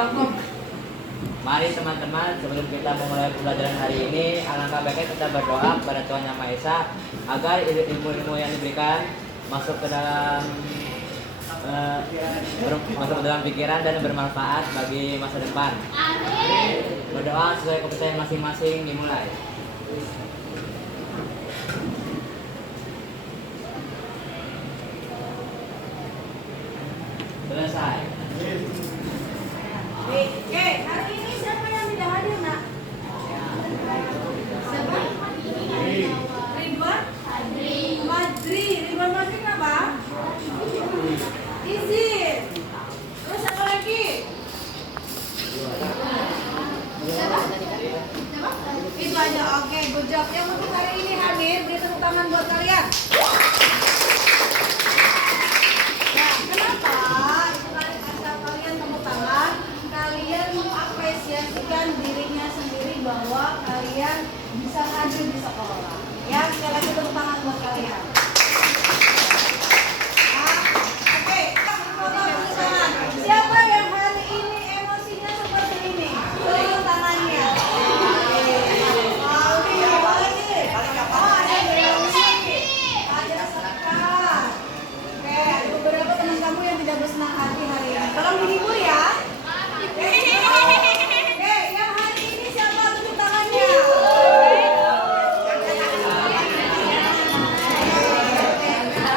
Mari teman-teman, sebelum kita memulai pembelajaran hari ini, alangkah baiknya kita berdoa kepada Tuhan Yang Maha Esa agar ilmu-ilmu yang diberikan masuk ke dalam pikiran dan bermanfaat bagi masa depan. Berdoa sesuai kepercayaan masing-masing, dimulai. Selesai. Oke, hari ini siapa yang tidak hadir, Nak? Siapa? Ridwan? Madri. Ridwan Madri kenapa? Izin. Terus apa lagi? Siapa? Itu aja. Oke, good job. Yang untuk hari ini hadir, beri tepuk tangan buat kalian. Nah, kenapa? Kalian tepuk tangan. Kalian mengapresiasikan dirinya sendiri bahwa kalian bisa hadir di sekolah. Ya, sekali lagi tepuk tangan buat kalian. Oke, siapa yang hari ini emosinya seperti ini? Turun tangannya. Ada Sekar. Oke, ada beberapa teman kamu yang tidak bersenang hati hari ini. Tolong dihibur ya. Oke, yang hari ini siapa tepuk tangannya?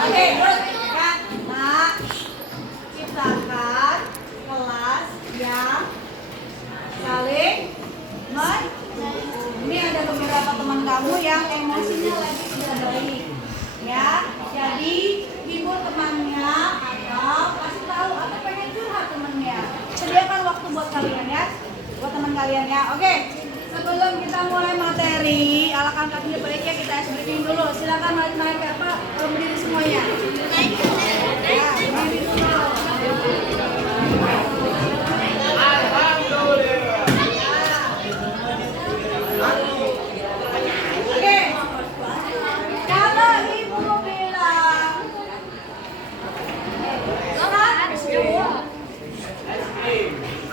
Oke, good. Nak, ciptakan kelas yang saling ini ada beberapa teman kamu yang emosinya lagi tidak baik. Ya, jadi hibur temannya atau kasih tahu atau pengen curhat temannya. Sediakan waktu buat kalian ya, buat teman kalian ya. Oke, sebelum kita mulai materi, alangkah baiknya kita ice breaking dulu. Silakan naik ke apa? Berdiri semuanya. Ya, berdiri dulu. Oke, kalau ibu bilang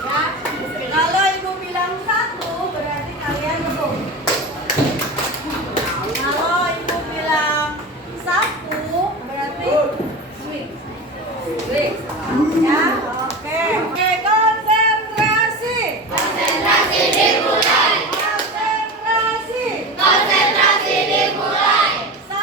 ya, kalau ibu bilang 1 berarti kalian betul. Kalau ibu bilang 1 berarti swing. Ya, oke. Oke, konsentrasi. Konsentrasi dimulai. Konsentrasi dimulai. 1.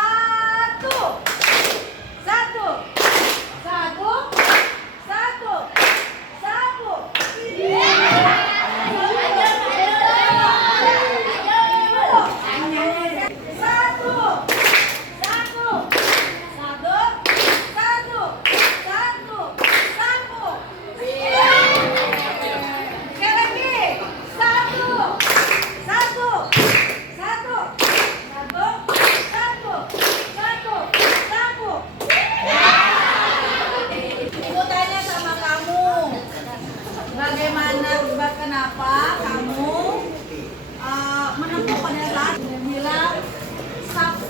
Ibu tanya sama kamu, bagaimana, kenapa kamu menempuh pada saat bilang Sabtu?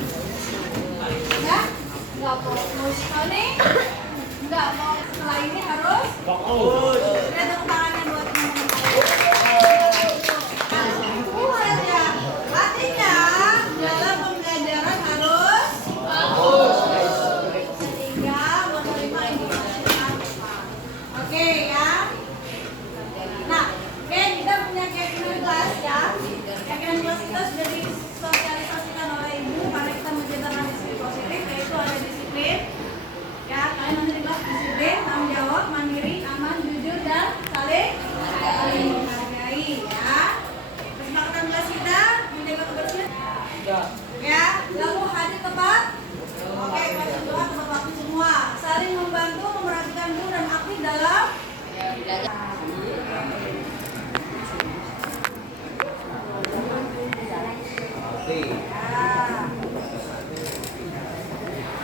Ya, nggak fokus. Kalau ini nggak mau, setelah ini harus fokus. Lihat tepuk tangannya buat teman-teman. Artinya dalam pembelajaran harus fokus. Sehingga menerima informasi apa. Oke ya. Nah, oke, kita punya keyakinan kelas ya. Keyakinan kelas kita sudah disosialisasikan oleh ibu karena kita menciptakan disiplin positif, yaitu ada disiplin. Ya, kalian nanti di kelas disiplin, tanggung jawab, mandiri, aman, jujur dan saling menghargai ya. Kesepakatan kelas kita menjaga kebersihan. Ya, lalu hadir tepat. Oke, baca doa tepat waktu semua. Saling membantu, memperhatikan guru dan aktif dalam belajar.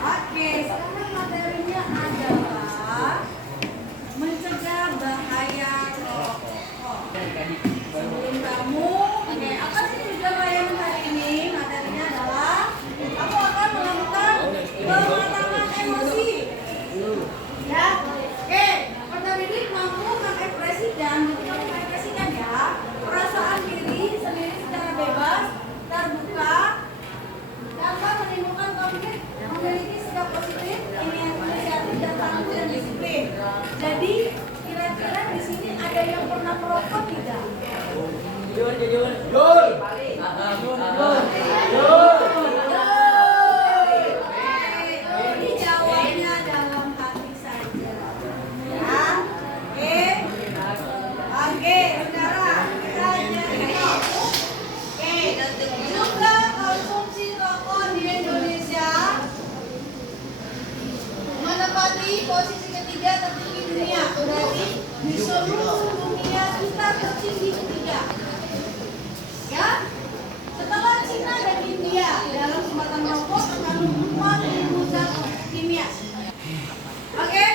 Oke, sekarang materinya adalah mencegah bahaya rokok. Sebelum kamu, oke, apa sih tujuan layanan hari ini? Materinya adalah kamu akan melakukan pematangan emosi. Ya, oke, penerdidik mampu mengekspresikan ketika Jadi kira-kira di sini ada yang pernah merokok tidak? Jujur. Ini jawabnya dalam hati saja. Ya. Oke, saudara. Jumlah konsumsi rokok di Indonesia menempati posisi ketiga tertinggi dunia. Berarti di seluruh dunia kita tertinggi ketiga. Ya, setelah Cina dan India dalam kesempatan rokok mengandung 4.000 zat kimia. Oke,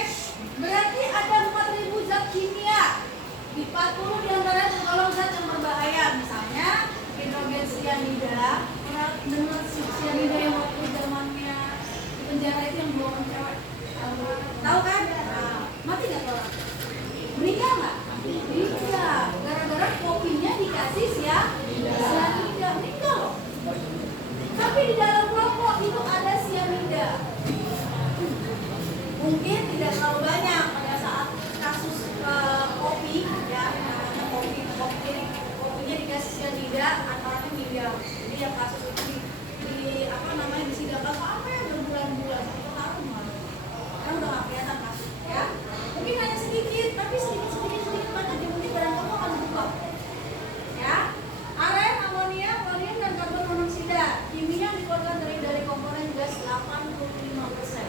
berarti ada 4.000 zat kimia. Di 40 diantara tergolong zat yang berbahaya. Misalnya hidrogen cyanida. Pernah dengar cyanida yang waktu zamannya di penjara itu yang buangan cewek? Tahu kan? Nah, mati nggak orang? Meninggal nggak? Iya, gara-gara kopinya dikasih cyanida, meninggal loh. Tapi di dalam rokok itu ada cyanida. Mungkin tidak terlalu banyak pada saat kasus kopi, ya, namanya kopinya dikasih cyanida, antaranya meninggal. Jadi yang kasus itu disidangkan apa ya berbulan-bulan sampai tahun malah. Kan udah nggak kelihatan kasus, ya. Mungkin hanya sedikit, tapi sedikit banget yang mungkin barang kamu akan berubah. Ya, aren, amonia, klorida, dan karbon monoksida. Kimia yang dikeluarkan dari komponen gas 85%.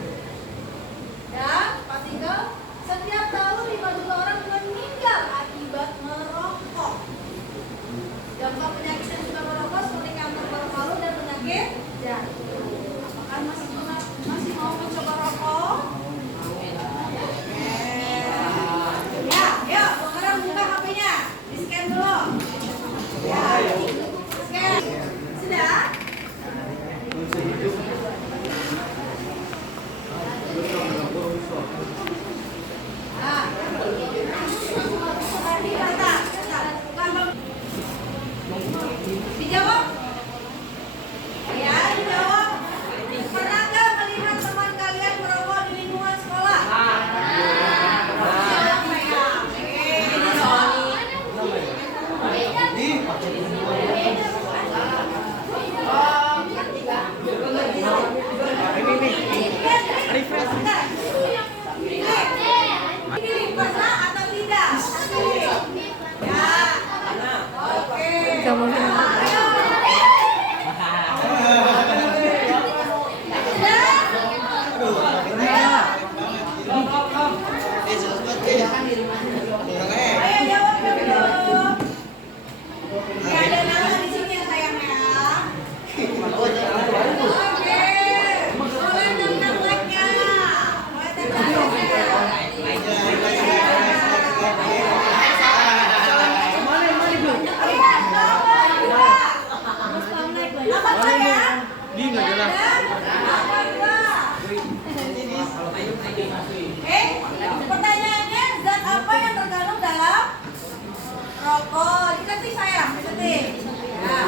Dan partikel setiap tahun 5 juta orang meninggal akibat merokok. Dampak penyakit yang suka merokok seperti kanker paru-paru dan penyakit jantung. Apakah masih mau mencoba rokok? Ya, yuk, sekarang buka HP-nya, di scan dulu. Ya, scan. Sudah? Nah, tadi kata, dijawab? Ya, dijawab. Pernahkah melihat teman kalian merokok di lingkungan sekolah? Siapa ya? Ini soal. Ini pernah atau tidak? Ya. Oke. Ayo. Ayo jawab dulu. Ya, ada nama di sini ya sayangnya. Oke. Boleh tentang like-nya. Boleh tentang like-nya. Apa saya? Pertanyaannya, zat apa yang terkandung dalam rokok? Diketik sayang, diketik. Ya.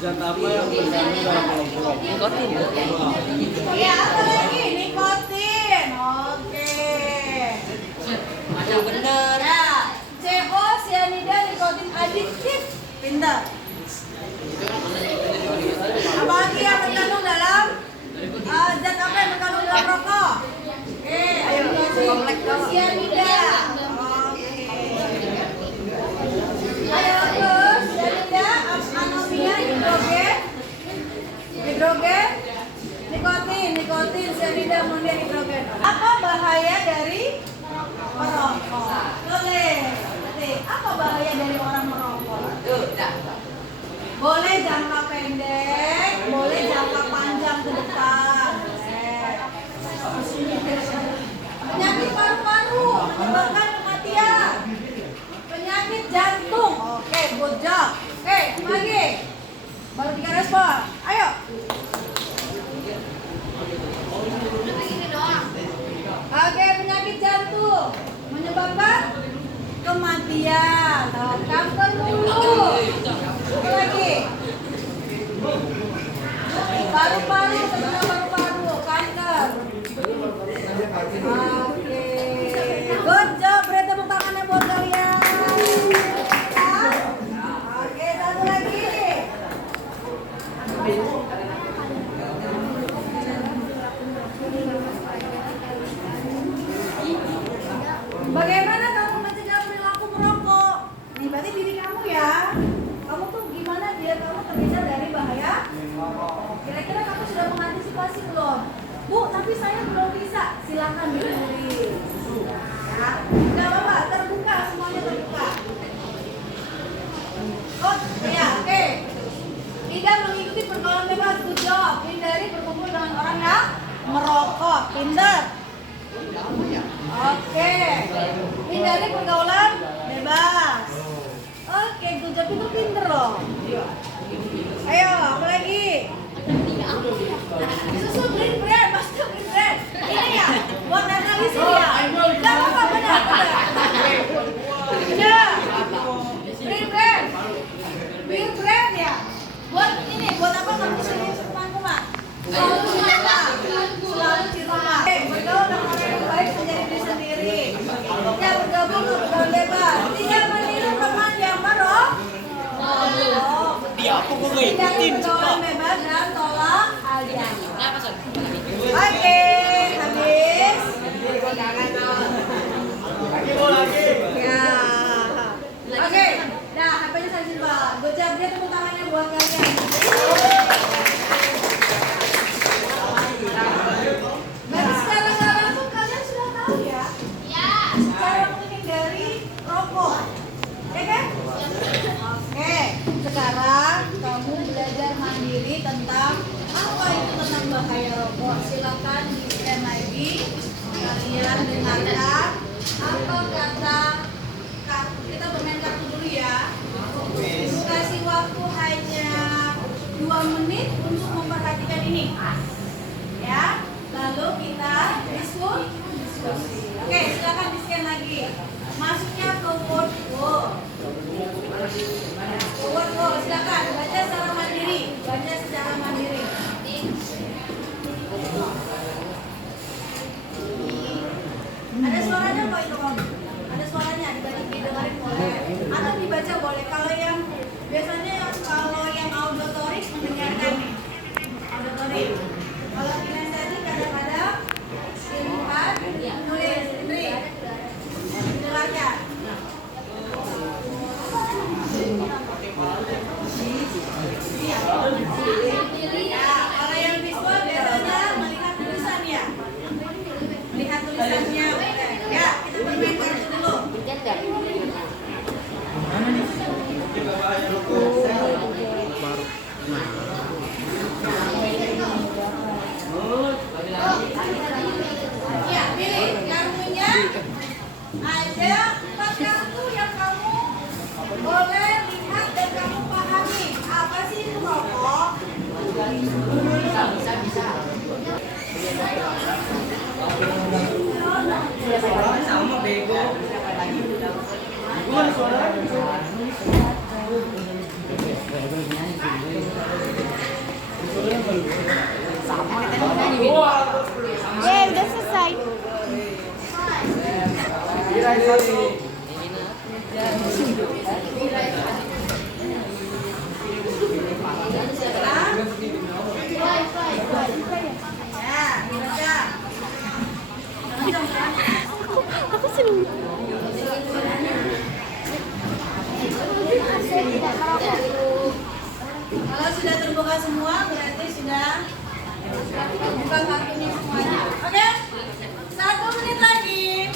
Zat apa yang terkandung dalam rokok? Nikotin. Ya, apa lagi? Nikotin. Oke. Macam bener. Ya, CO, cyanida, nikotin adiktif. Pintar. Apalagi yang terkandung dalam zat apa yang terkandung dalam rokok? Oke, ayo cyanida. Oke. Ayo terus, cyanida, anomia, hidrogen, nikotin, cyanida, amonia, hidrogen. Apa bahaya dari merokok? Tulis. Apa bahaya dari orang merokok? Boleh jangka pendek, boleh jangka panjang ke depan. Penyakit paru-paru. paru-paru, tenaga paru-paru, kanker. Oke, good job. Beri tepuk tangannya buat kalian. Oke, satu lagi. Bagaimana kamu mencegah perilaku merokok? Nih, berarti diri kamu ya. Kamu tuh gimana biar kamu terhindar dari bahaya? Kira-kira kamu sudah mengantisipasi belum? Bu, tapi saya belum bisa. Silakan ditulis. Ya, nggak apa-apa. Terbuka, semuanya terbuka. Oh, ya, oke. Tidak mengikuti pergaulan bebas. Good job. Hindari berkumpul dengan orang yang merokok. Pinter. Oke. Hindari pergaulan bebas. Oke, good job, itu pinter loh. Ayo, apa lagi? Susu green bread, pasti green bread. Ini ya, buat analisis ya. Gak apa-apa, benar. Ya, green bread. Green bread ya. Buat ini, buat apa kamu sini kuman-kuman? Selalu di rumah. Selalu di rumah. Bergaul dengan orang yang baik menjadi diri sendiri. Ya, bergabung ke pergaulan bebas. Tidak meniru teman yang merokok. Dia aku mau Tidak ngikutin pergaulan bebas dan tolak aliran. Oke, habis. Ya. Oke, nah HP-nya saya simpan. Good job, dia tepuk tangannya buat kalian. Berarti secara nggak langsung kalian sudah tahu ya cara menghindari rokok, ya kan? Oke, sekarang kamu belajar mandiri tentang apa itu tentang bahaya rokok. Silakan di-scan lagi. Kalian dengarkan apa kata. Kita bermain kartu dulu ya. Kasih waktu hanya 2 menit untuk memperhatikan ini. Ya, lalu kita diskusi. Oke, silakan di-scan lagi. Masuknya ke word. Silakan baca secara mandiri. Ada suaranya kok itu Om? Ada suaranya, didengarin boleh. Atau dibaca boleh. Kalau yang biasanya kalau yang auditorik mendengarkan nih. Auditorik. Kalau kinestetik kadang-kadang dilihat, nulis, Indri. Dengarkan. Ya, kalau yang visual biasanya melihat tulisan ya. Melihat tulisannya. Ya, kita bermain kartu dulu. Ya, pilih kartunya. Ada 4 kartu yang kamu boleh lihat dan kamu pahami. Apa sih itu rokok? sama bego. Gimana suaranya? Udah selesai. Ya, baca. Aku seneng. Kalau sudah terbuka semua berarti sudah buka kartunya semuanya. Oke? 1 menit lagi.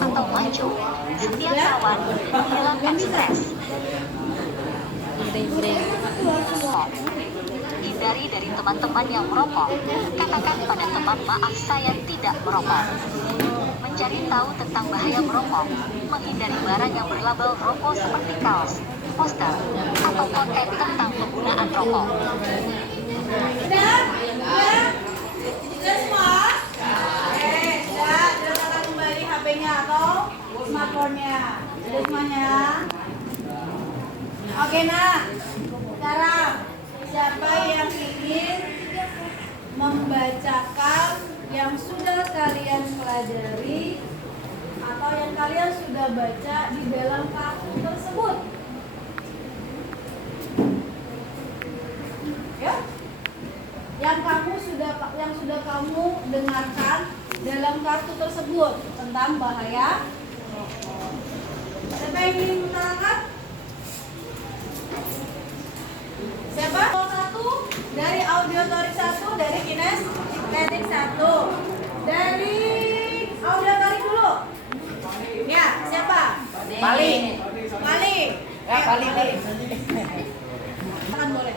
Atau maju, setiap kawan menghilangkan stres. Hindari dari teman-teman yang merokok. Katakan pada teman, maaf saya tidak merokok. Mencari tahu tentang bahaya merokok. Menghindari barang yang berlabel rokok seperti kaos, poster, atau konten tentang penggunaan rokok. Sudah? Sudah semua? Oke, sudah. Letakkan kembali HP-nya atau smartphone-nya. Sudah semuanya? Oke, nak. Sekarang, siapa yang ingin membacakan yang sudah kalian pelajari atau yang kalian sudah baca di dalam kartu tersebut? Ya? Yang sudah kamu dengarkan dalam kartu tersebut tentang bahaya rokok. Siapa yang ingin menerangkan? Siapa? Satu dari audiotori 1, dari kinestetik 1, dari audiotori dulu. Ya, siapa? Pali. Ya, Pali. Kan boleh.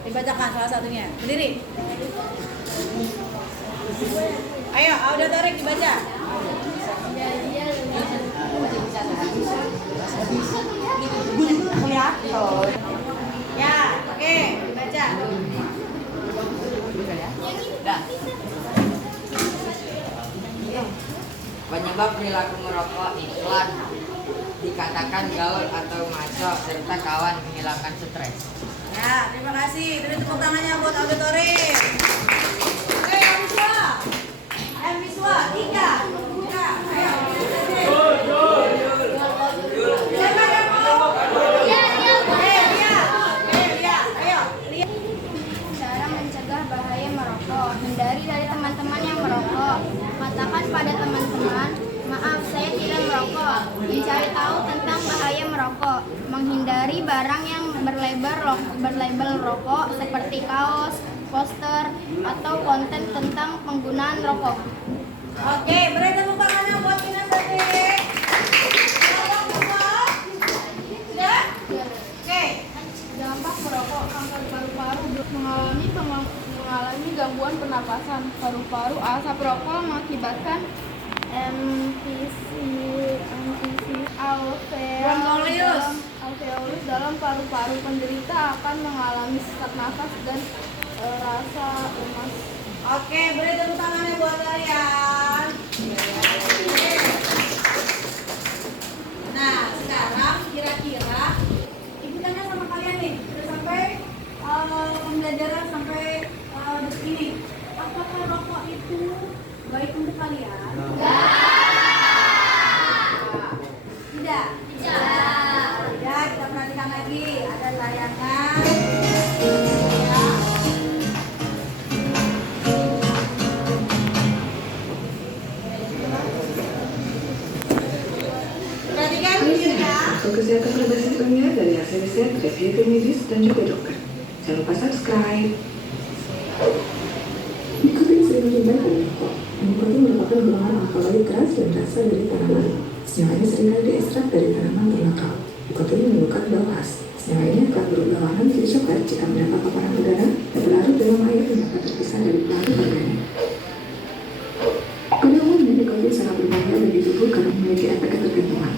Dibacakan salah satunya. Berdiri. Ayo, audiotori dibaca. Ya, oke, dibaca. Dah. Penyebab perilaku merokok iklan dikatakan gaul atau masuk serta kawan menghilangkan stres. Ya, terima kasih. Beri tepuk tangannya buat auditori. Oke, yang Wiswa 3. Ya, ayo. Siapa yang mau? Ayo. Cara mencegah bahaya merokok. Hindari dari teman-teman yang merokok. Katakan pada teman-teman, maaf saya tidak merokok. Mencari tahu tentang bahaya merokok. Menghindari barang yang berlabel rokok seperti kaos, poster, atau konten tentang penggunaan rokok. Oke, beri tepuk tangannya buat kinestetik. Sudah? Oke. Dampak merokok, kanker paru-paru, mengalami gangguan pernapasan. Paru-paru, asap rokok mengakibatkan alveolus dalam paru-paru. Penderita akan mengalami sesak nafas dan rasa lemas. Oke, beri tepuk tangannya buat kalian. Oke. Nah, sekarang kira-kira ibu tanya sama kalian nih, sudah sampai pembelajaran sampai detik ini. Apakah rokok itu baik untuk kalian? Tidak. Tidak, kita perhatikan lagi. Ada layangan. Ya. Perhatikan videonya. Untuk kesehatan berbasis ilmiah dari hasil riset, review tim medis, dan juga dokter. Jangan lupa subscribe. Nikotin sering menjumpai pada rokok. Nikotin merupakan golongan alkaloid keras dan berasal dari tanaman. Senyawa ini seringkali diekstrak dari tanaman ternakal. Nikotin menimbulkan bau khas. Senyawa ini akan berubah warna menjadi coklat jika mendapat paparan udara dan berlarut dalam air yang dapat terpisah dari pelarut organik. Pada umumnya, nikotin sangat berbahaya bagi tubuh karena memiliki efek ketergantungan.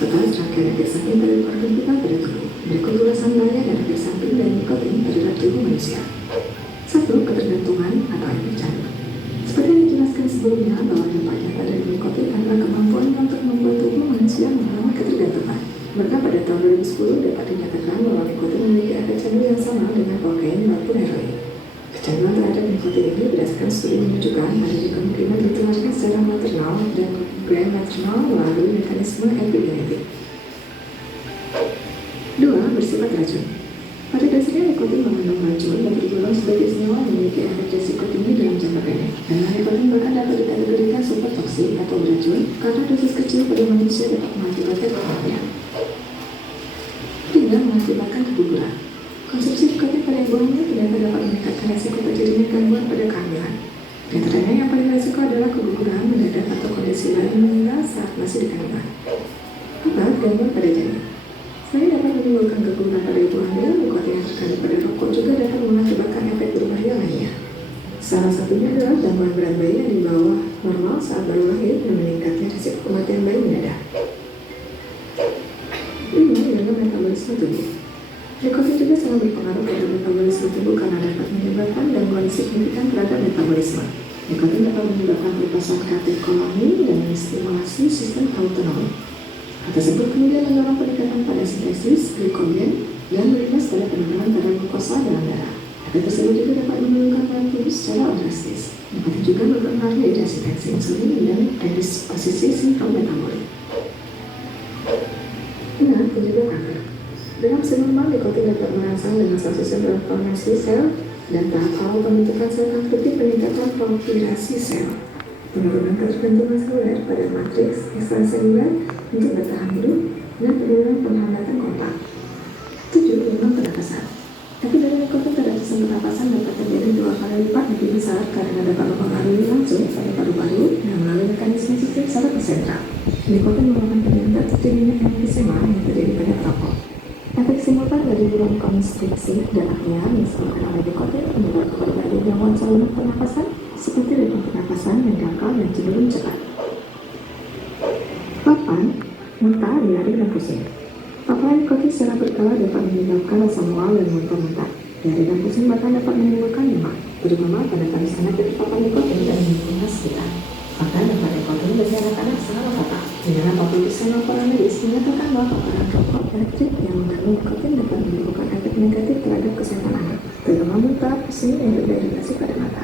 Setelah serangkaian efek samping pada organ kita pada tubuh, berikut ulasan bahaya dan efek samping dari nikotin terhadap tubuh manusia. 1. Ketergantungan atau efek candu. Seperti yang dijelaskan sebelumnya bahwa dampak nyata dari nikotin adalah kemampuan untuk membuat tubuh manusia mengalami ketergantungan. Maka pada tahun 2010 dapat dinyatakan bahwa nikotin memiliki efek candu yang sama dengan kokain maupun heroin. Kecanduan terhadap nikotin ini berdasarkan studi menunjukkan adanya kemungkinan ditularkan secara maternal dan prematernal melalui mekanisme epigenetik. 2. Bersifat racun. Pada dasarnya nikotin mengandung racun dan tergolong sebagai senyawa yang memiliki efek resiko tinggi dalam jangka pendek. Karena nikotin bahkan dapat dikategorikan super toksik atau beracun karena dosis kecil pada manusia dapat mengakibatkan kematian. 3. Mengakibatkan keguguran. Konsumsi nikotin pada ibu hamil ternyata dapat meningkatkan resiko terjadinya gangguan pada kehamilan. Di antaranya yang paling resiko adalah keguguran mendadak atau kondisi lain meninggal saat masih di kandungan. 4. Gangguan pada janin. Selain dapat menimbulkan keguguran pada ibu hamil, nikotin yang terkandung pada rokok juga dapat mengakibatkan efek berbahaya lainnya. Salah satunya adalah gangguan berat bayi yang di bawah normal saat baru lahir dan meningkatnya risiko kematian bayi mendadak. 5. Gangguan metabolisme tubuh. Nikotin juga sangat berpengaruh pada metabolisme tubuh karena dapat menyebabkan gangguan signifikan terhadap metabolisme. Nikotin dapat menyebabkan pelepasan katekolami dan menstimulasi sistem autonomi. Hal tersebut kemudian mendorong peningkatan pada sintesis glikogen yang berimbas pada penurunan kadar glukosa dalam darah. Efek tersebut juga dapat menurunkan berat tubuh secara drastis. Nikotin juga mempengaruhi resistensi insulin dan predisposisi sindrom metabolik. Ingat, penjaga kanker. Dalam sel normal, nikotin dapat merangsang demonstrasi transformasi sel dan tahap awal pembentukan sel kanker di peningkatan proliferasi sel, penurunan ketergantungan seluler pada matriks ekstraseluler untuk bertahan hidup, dan penurunan penghambatan kontak. 7. Gangguan pernapasan. Tapi dari nikotin pada sistem pernapasan dapat terjadi 2 kali lipat lebih besar karena dapat mempengaruhi langsung pada paru-paru dan melalui mekanisme sistem saraf sentral. Nikotin merupakan penyebab terjadinya emfisema yang terjadi pada perokok. Efek simultan dari bronkonstriksi dan apnea yang disebabkan oleh nikotin menyebabkan berbagai gangguan saluran pernapasan seperti ritme pernapasan yang dangkal dan cenderung cepat. 8. Muntah, diare, dan pusing. Paparan nikotin secara berkala dapat menyebabkan rasa mual dan muntah-muntah. Diare dan pusing bahkan dapat menimbulkan demam, terutama pada anak yang terpapar nikotin dan lingkungan sekitar. Bahkan dampak nikotin bagi anak-anak sangat fatal. Dengan 40% laporan medis menyatakan bahwa paparan rokok elektrik yang mengandung nikotin dapat menimbulkan efek negatif terhadap kesehatan anak, terutama muntah, pusing, dan beriritasi pada mata.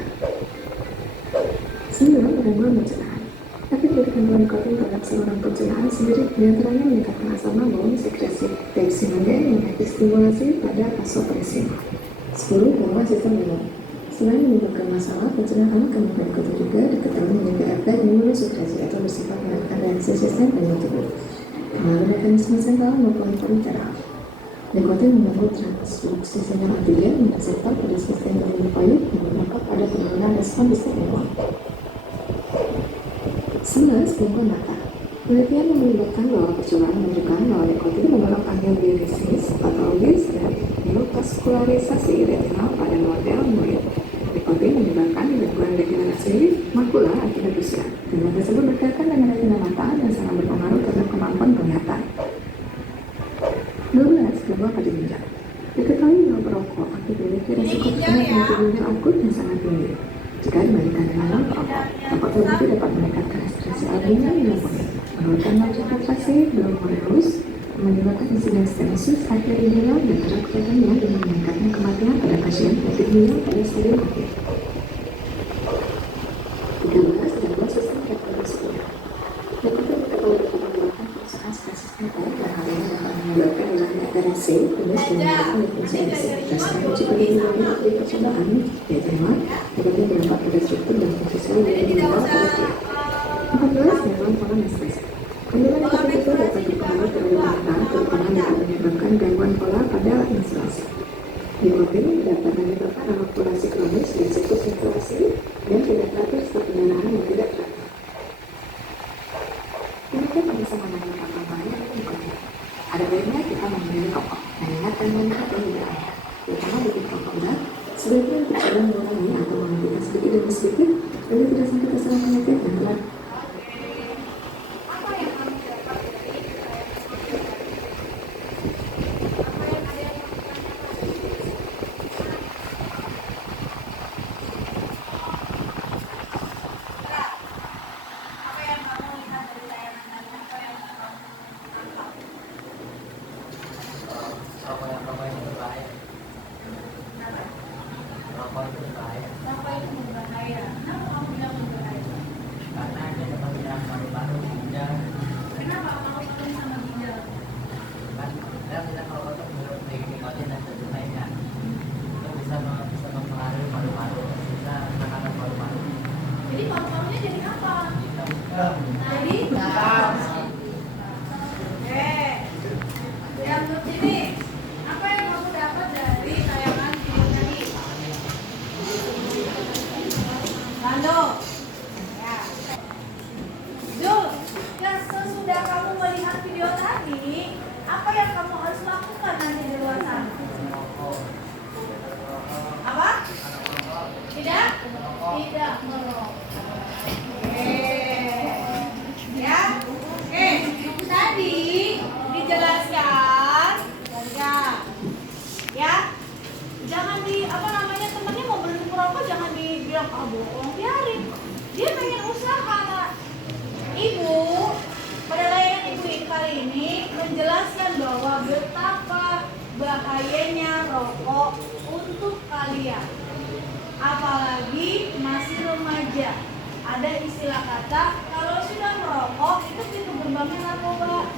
9. Gangguan pencernaan. Efek dari kandungan nikotin terhadap saluran pencernaan sendiri diantaranya meningkatkan asam lambung, sekresi peksinogen, dan efek stimulasi pada vasopresin. 10. Gangguan sistem imun. Selain menyebabkan masalah pencernaan, kandungan nikotin juga diketahui memiliki efek imunosupresi atau bersifat menekan reaksi sistem imun tubuh melalui mekanisme sentral maupun peripheral. Nikotin mengganggu transduksi sinyal antigen dan reseptor pada sistem limfoid yang berdampak pada penurunan respon sistem imun. 11. Gangguan mata. Penelitian yang melibatkan bahwa percobaan menunjukkan bahwa nikotin mendorong angiogenesis patologis dan neovaskularisasi retinal pada model murid. Nikotin menyebabkan gangguan degenerasi makula akibat usia. Gangguan tersebut berkaitan dengan retina mata dan sangat berpengaruh terhadap kemampuan penglihatan. 12. Gangguan pada ginjal. Diketahui bahwa perokok aktif memiliki risiko terkena penyakit ginjal akut yang sangat tinggi. Jika dibandingkan dengan non-perokok, rokok terbukti dapat meningkatkan ekspresi albumin yang kuning, menurunkan laju kontraksi glomerulus, menyebabkan insiden stenosis arteriovenous dan terang kesehatannya dengan meningkatkan kematian pada pasien penyakit ginjal pada stadium akhir. 13. Gangguan sistem reproduksinya. Nikotin diketahui dapat menyebabkan kerusakan spesies metal dan hal ini dapat menyebabkan hilangnya RNC, penulis dan menyebabkan definisi enzim. Berdasarkan uji penelitian dari percobaan, diterima nikotin berdampak pada struktur dan fungsi sel yang dibawa pada pria. 14. Gangguan pola menstruasi. Kandungan nikotin itu dapat berpengaruh terhadap wanita, terutama dapat menyebabkan gangguan pola pada menstruasi. Nikotin dapat menyebabkan anovulasi kronis dan siklus menstruasi dan tidak teratur serta pendarahan yang tidak teratur. Nikotin bisa mengandung faktor bahaya dari nikotin. Ada baiknya kita memilih rokok, mengingat kandungan nikotin tidak banyak, terutama bagi perokok berat. Sebaiknya kita mengurangi atau menghentikan sedikit demi sedikit agar tidak sampai terserang penyakit yang berat. Rokok yang berbahaya. Rokok itu berbahaya. Apa itu berbahaya? Kenapa kamu bilang berbahaya? Karena dia dapat menyerang paru-paru, ginjal. Kenapa kamu ketemu sama ginjal? Kan kita kalau untuk menurut nikotin dan zat lainnya itu bisa mempengaruhi paru-paru, bisa menekan paru-paru. Jadi paru-parunya jadi apa? Jadi yang menurut ini apa yang kamu dapat dari tayangan video tadi? Lando, ya. Jul, yang sesudah kamu melihat video tadi, apa yang kamu harus lakukan nanti di luar sana? Apa? Tidak? Tidak merokok. Ya. betapa bahayanya rokok untuk kalian. Apalagi masih remaja. Ada istilah kata kalau sudah merokok itu pintu gerbangnya narkoba.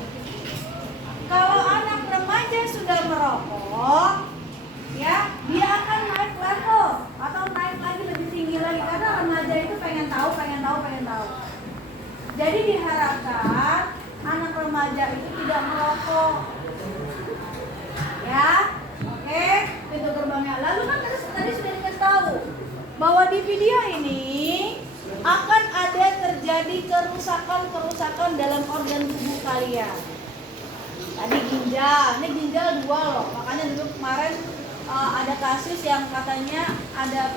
Kalau anak remaja sudah merokok, ya dia akan naik level atau naik lagi lebih tinggi lagi karena remaja itu pengen tahu. Jadi diharapkan anak remaja itu tidak merokok. Ya, oke, pintu gerbangnya. Lalu kan tadi sudah dikasih tahu bahwa di video ini akan ada terjadi kerusakan dalam organ tubuh kalian. Tadi ginjal, ini ginjal 2 loh. Makanya dulu kemarin ada kasus yang katanya ada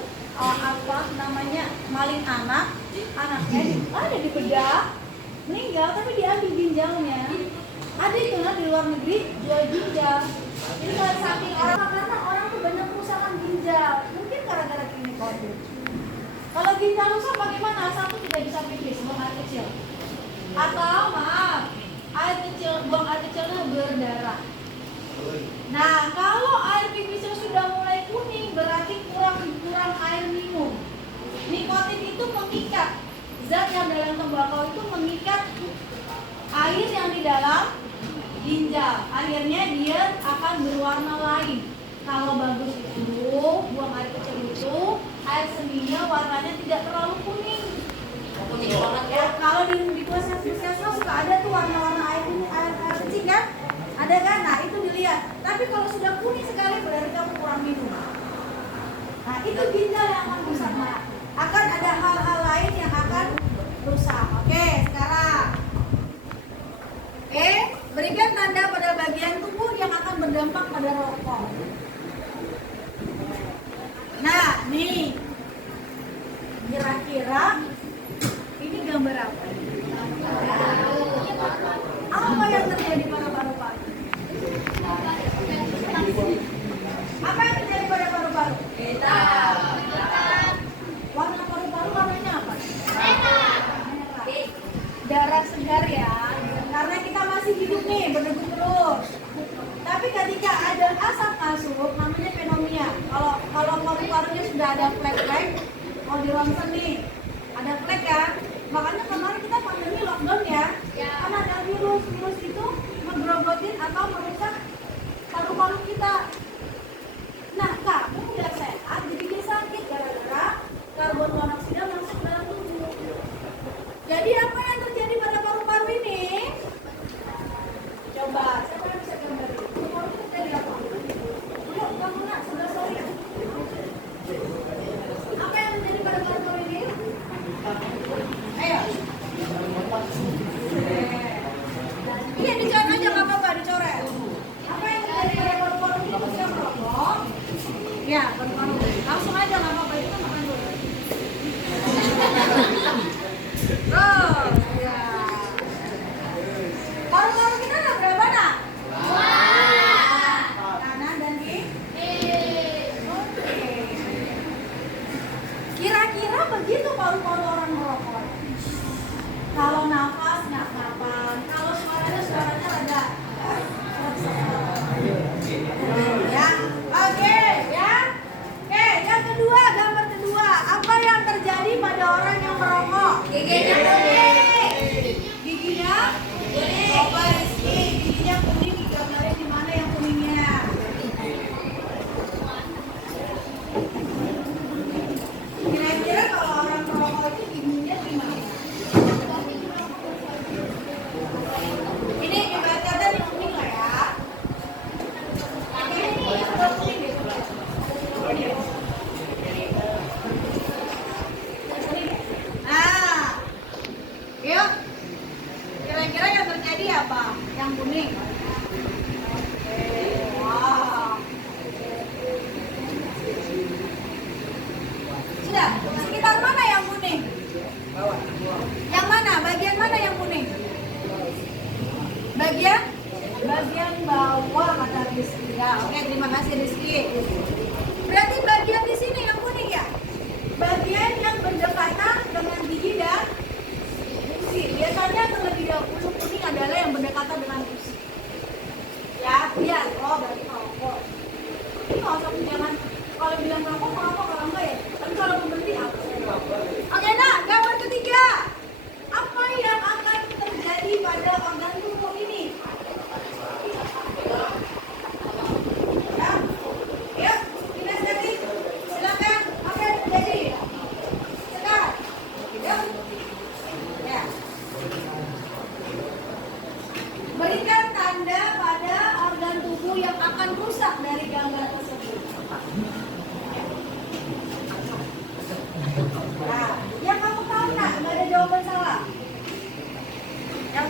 maling anaknya ada di bedah, meninggal tapi diambil ginjalnya. Ada itu di luar negeri jual ginjal. Ini kalau saking karena orang tuh banyak kerusakan ginjal, mungkin gara-gara ini COVID. Kalau ginjal rusak bagaimana? Satu tidak bisa pipis, buang air kecil. Atau buang air kecilnya berdarah. Nah, kalau air pipisnya sudah mulai kuning, berarti kurang air minum. Nikotin itu mengikat, zat yang dalam tembakau itu mengikat air yang di dalam ginjal. Akhirnya dia akan berwarna lain. Kalau bagus itu, buang air kecil itu, air seninya warnanya tidak terlalu kuning. Kuning banget ya. Kalau di puskesmas suka ada tuh warna-warna air kencing kan? Ada kan? Nah itu dilihat. Tapi kalau sudah kuning sekali berarti kamu kurang minum. Nah itu ginjal yang akan rusak. Nah, akan ada hal-hal lain yang akan rusak. Oke, sekarang. Oke, berikan tanda pada bagian tubuh yang akan berdampak pada rokok. Nah, nih. Kira-kira ini gambar apa? Apa yang terjadi pada paru-paru? Apa yang terjadi pada paru-paru? Warna paru-paru warnanya apa? Darah segar ya. Karena kita masih hidup nih, berdegup terus. Tapi ketika ada asap masuk, namanya pneumonia. Kalau paru-parunya sudah ada flek-flek, kalau di ronsen nih, ada flek kan? Makanya kemarin kita pandemi lockdown ya. Karena ada virus itu ngegrogotin atau merusak paru-paru kita. Nah, kamu udah sehat, dibikin sakit gara-gara karbon monoksida masuk dalam tubuh. Jadi apa yang terjadi pada paru-paru ini? Coba, siapa yang bisa gambarin? Paru-paru itu terjadi apa? Yuk, kamu nak, sebelah saya. Apa yang terjadi pada paru-paru ini? Ayo. Iya, dicoret aja, nggak apa-apa, dicoret. Apa yang terjadi pada paru-paru ini ketika merokok? Ya, paru-paru. Langsung aja, nggak apa-apa, itu kan makan dulu. Terus, ya. Paru-paru kita ada berapa, nak? 2. Kanan dan kiri. Oke. Kira-kira begitu paru-paru orang merokok. Kalau nafas nggak kapan, kalau suaranya rada. Ya, oke, ya. Oke, yang kedua, gambar kedua. Apa yang terjadi pada orang yang merokok? Giginya kuning. Giginya kuning. Coba Rizky, giginya kuning, digambarin di mana yang kuningnya? Kira-kira kalau orang merokok itu giginya gimana? Ini ibarat kata di kuning lah ya. Nah, yuk. Kira-kira yang terjadi apa? Yang kuning. Wow. Sudah, sekitar mana yang kuning? Yang mana? Bagian mana yang kuning? Bagian bawah kata Rizky. Ya, oke, terima kasih Rizky. Berarti bagian di sini yang kuning ya? Bagian yang berdekatan dengan gigi dan gusi. Biasanya terlebih dahulu kuning adalah yang berdekatan dengan gusi. Ya,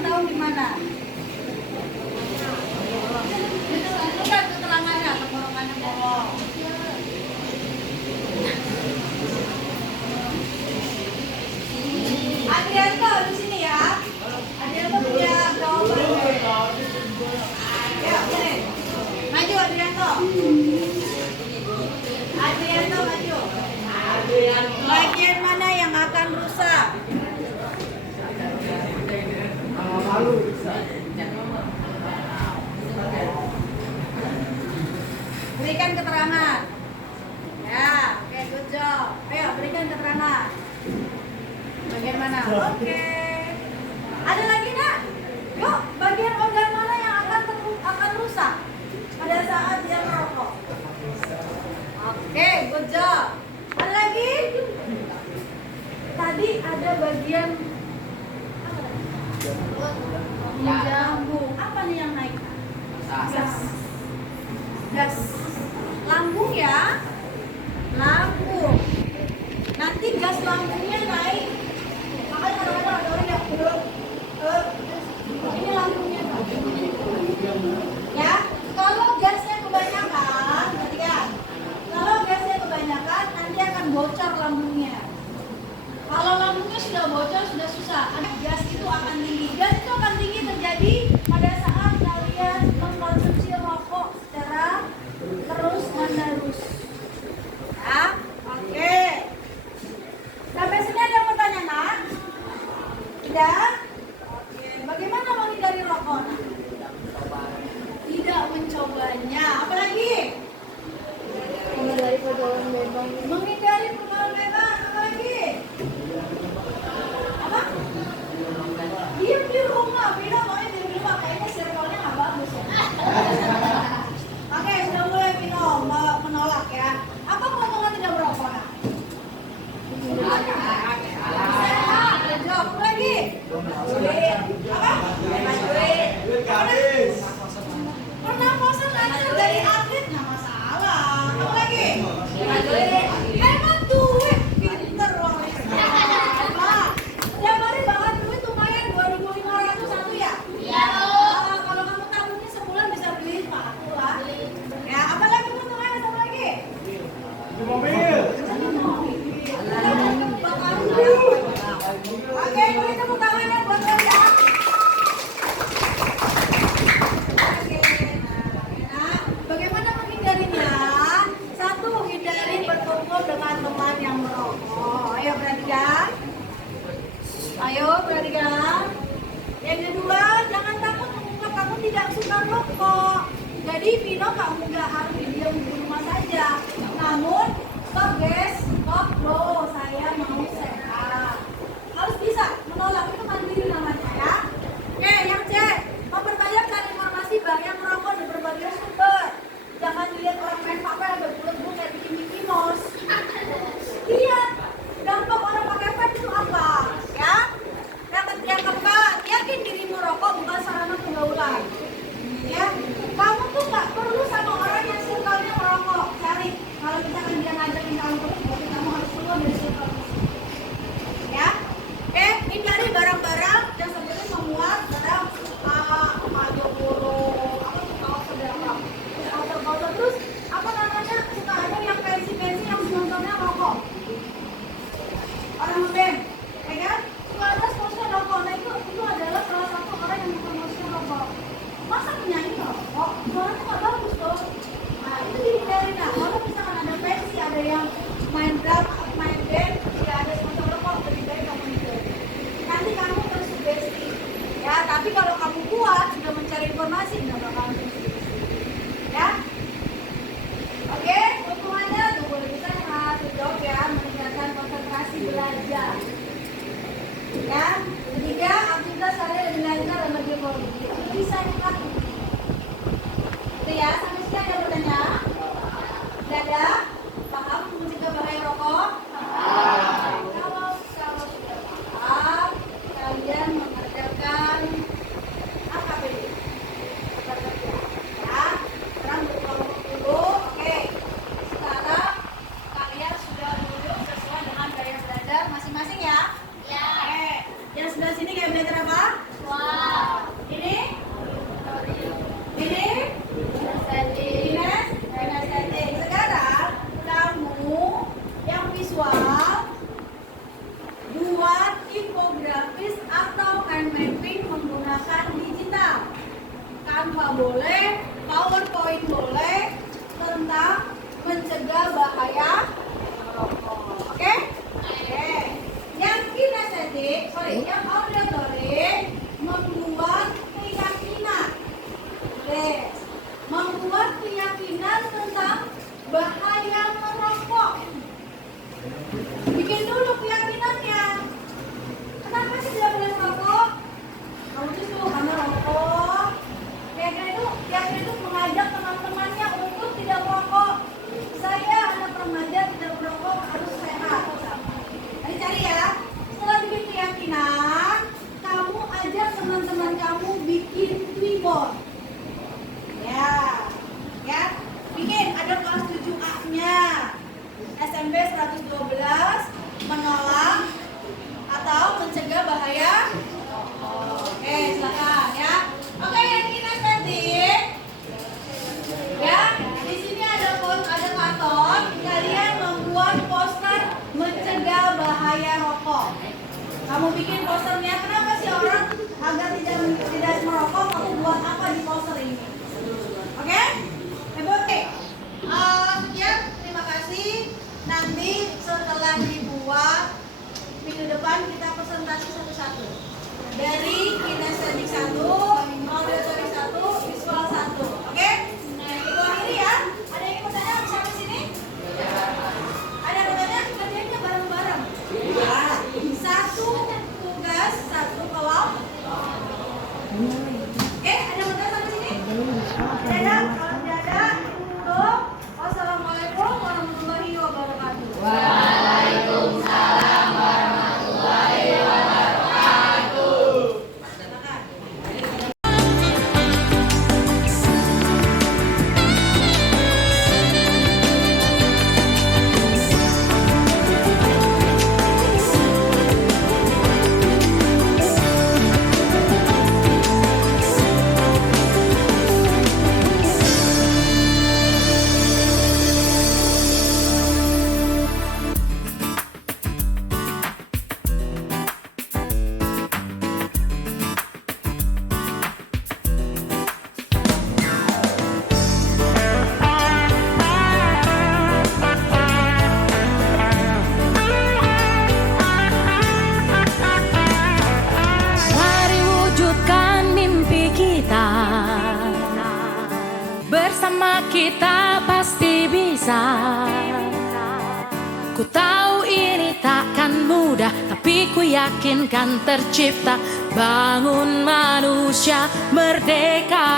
tahu di mana? Bukan keterangannya, tenggorokannya bolong. Adrianto di sini ya. Adrianto punya jawaban. Ya, sini. Maju Adrianto. Adrianto maju. Bagian mana yang akan rusak? Berikan keterangan. Ya, oke, good job. Ayo, berikan keterangan. Bagian mana? Oke. Ada lagi nak? Yuk, bagian organ mana yang akan rusak pada saat dia merokok? Oke, good job. Ada lagi? Tadi ada bagian lambung. Apa nih yang naik? Gas. Gas. Lambung ya? Lambung. Nanti gas lambungnya naik. Makanya kadang-kadang ada orang yang ini lambungnya. Ya, kalau gasnya kebanyakan, perhatikan. Kalau gasnya kebanyakan, nanti akan bocor lambungnya. Kalau lambungnya sudah bocor, sudah susah. Gas itu akan tinggi. Gas itu akan tinggi terjadi pada saat kalian mengkonsumsi rokok secara terus-menerus. Ya, oke. Sampai sini ada yang bertanya, nak? Tidak? Oke. Bagaimana menghindari rokok? Tidak mencobanya. Apalagi? Menghindari pergaulan bebas. Menghindari pergaulan bebas. Apalagi? Apa? Diam di rumah. Vino maunya diam di rumah. Kayaknya circle-nya nggak bagus ya. Oke, sudah mulai Vino menolak ya. Apa keuntungan tidak merokok, nak? Sehat. Jawab lagi. Duit. Apa? Duit. Pernapasan lancar dari atlet nggak masalah. Apa lagi? Hemat duit. Pinter loh. Apa? Setiap hari bakal duit lumayan 2.500 satu ya? Iya. Kalau kamu tabungnya sebulan bisa beli sepatu lah. Ya, apa lagi keuntungannya? Apa lagi? Oke, beri tepuk tangannya buat kalian. Oke, nah, bagaimana menghindarinya? Satu, hindari berkumpul dengan teman yang merokok. Ayo perhatikan. Ayo perhatikan. Yang kedua, jangan takut mengungkap kamu tidak suka rokok. Jadi Vino kamu nggak harus diam di rumah saja. Namun, stop guys, stop loh. Saya mau sehat. Harus bisa menolak, itu mandiri namanya ya. Oke, yang C, mempertanyakan informasi yang merokok di berbagai sumber. Jangan dilihat orang main vape ada bulat-bulat kayak bikin Mickey Mouse. Lihat dampak orang pakai vape itu apa ya. Yang keempat, yakin diri merokok bukan sarana pergaulan. Ya, kamu tuh nggak perlu sama orang yang circle-nya merokok. Cari, kalau misalkan dia ngajakin kamu terus, berarti kamu harus keluar dari circle. Ya, hindari barang-barang yang sebenarnya memuat barang terus apa namanya, suka ada yang pensi-pensi yang sponsornya rokok. Orang band, ya kan? Suka ada sponsor rokok. Nah itu adalah salah satu orang yang mempromosikan rokok. Masa penyanyi rokok? Suaranya nggak bagus tuh. Nah itu dihindari. Nah kalau misalkan ada pensi, ada yang main drum, main band, tidak ada sponsor rokok, lebih baik kamu hindari. Nanti kamu tersugesti. Ya, tapi kalau kamu kuat sudah mencari informasi, nggak bakal tersugesti. Ya. Oke, keuntungannya tubuh lebih sehat, jawab ya, meningkatkan konsentrasi belajar. Ya, ketiga, aktivitas sehari lebih lancar dan lebih produktif. Bisa nikah. Itu ya, sampai sini ada bertanya? Tidak ada? Paham mencegah bahaya rokok? Kalau sudah paham, kalian mengerjakan AKBD. Ya, sekarang berkelompok dulu. Oke, sekarang kalian sudah duduk sesuai dengan gaya belajar masing-masing ya? Ya. Oke, yang sebelah sini gaya belajar apa? Wah. infografis atau hand mapping menggunakan digital. Canva boleh, PowerPoint boleh, tentang mencegah bahaya merokok. Oke? Oke. Yang yang auditorik membuat keyakinan. Oke. Membuat keyakinan tentang bahaya merokok. Bikin dulu keyakinannya. Kenapa sih tidak boleh merokok? Kamu tuh karena rokok. Keyakinan itu mengajak teman-temannya untuk tidak merokok. Saya anak remaja tidak merokok harus sehat. Nanti cari ya. Setelah bikin keyakinan, kamu ajak teman-teman kamu bikin tribon. Ya, bikin ada kelas 7A-nya. SMP 112 menolak atau mencegah bahaya. Oke, silakan ya. Oke, yang kinestetik. Ya, di sini ada karton. Kalian membuat poster mencegah bahaya rokok. Kamu bikin posternya. Kenapa sih orang agar tidak merokok? Kamu buat apa di poster ini? Oke? Oke. Sekian, terima kasih. Nanti setelah dibuat minggu depan kita presentasi satu-satu. Dari kinestetik 1, auditorik 1, visual 1. Oke? Itu akhiri ya. Ada yang mau tanya sampai sini? Ada yang mau tanya? Kerjanya bareng-bareng. Satu tugas, satu kelompok. Oke, ada yang mau tanya sampai sini? Dadah, kalau tidak ada, tuh. Wassalamualaikum warahmatullahi wabarakatuh. Waalaikumsalam warahmatullahi wabarakatuh. Mari wujudkan mimpi kita. Bersama kita pasti bisa. Ku tahu ini takkan mudah, tapi ku yakin kan tercipta. Bangun manusia merdeka.